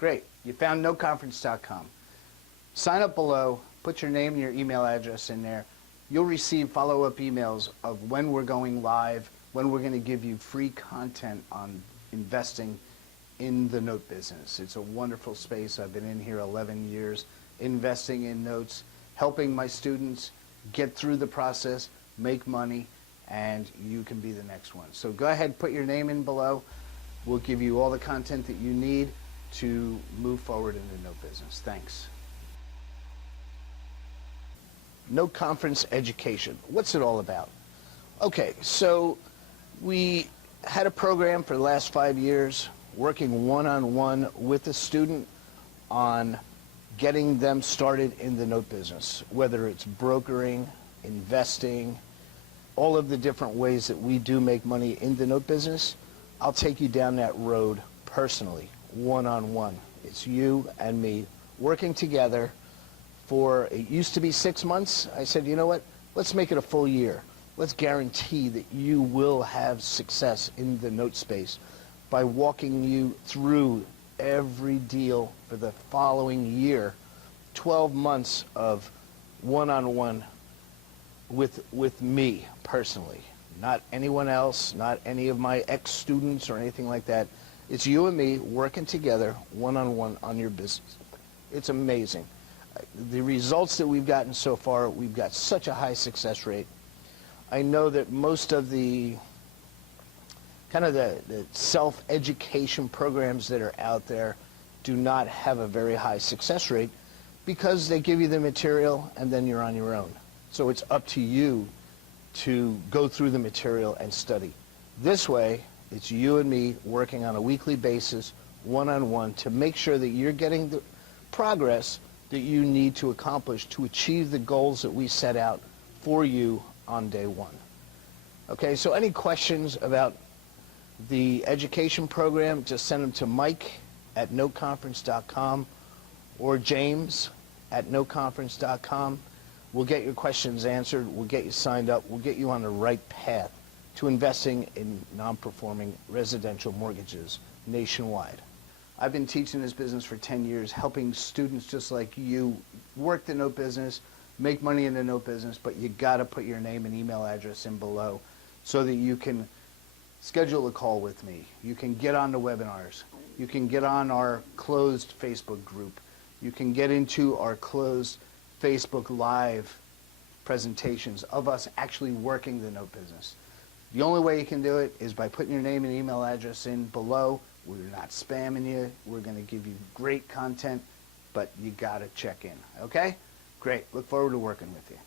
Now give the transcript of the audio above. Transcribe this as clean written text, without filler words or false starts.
Great. You found Noteconference.com. Sign up below, put your name and your email address in there. You'll receive follow-up emails of when we're going live, when we're going to give you free content on investing in the note business. It's a wonderful space. I've been in here 11 years investing in notes, helping my students get through the process, make money, and you can be the next one. So go ahead, put your name in below. We'll give you all the content that you need to move forward in the note business. Thanks. Noteconference Education. What's it all about? Okay, so we had a program for the last 5 years working one-on-one with a student on getting them started in the note business, whether it's brokering, investing, all of the different ways that we do make money in the note business. I'll take you down that road personally, one-on-one. It's you and me working together for, it used to be 6 months. I said, you know what, let's make it a full year. Let's guarantee that you will have success in the note space by walking you through every deal for the following year, 12 months of one-on-one with me personally, not anyone else, not any of my ex-students or anything like that. It's you and me working together one-on-one on your business. It's amazing. The results that we've gotten so far, we've got such a high success rate. I know that most of the kind of the self-education programs that are out there do not have a very high success rate because they give you the material and then you're on your own. So it's up to you to go through the material and study. This way, it's you and me working on a weekly basis, one-on-one, to make sure that you're getting the progress that you need to accomplish to achieve the goals that we set out for you on day one. Okay, so any questions about the education program, just send them to Mike@noteconference.com or James@noteconference.com. We'll get your questions answered. We'll get you signed up. We'll get you on the right path to investing in non-performing residential mortgages nationwide. I've been teaching this business for 10 years, helping students just like you work the note business, make money in the note business, but you got to put your name and email address in below so that you can schedule a call with me. You can get on the webinars. You can get on our closed Facebook group. You can get into our closed Facebook Live presentations of us actually working the note business. The only way you can do it is by putting your name and email address in below. We're not spamming you. We're going to give you great content, but you got to check in. Okay? Great. Look forward to working with you.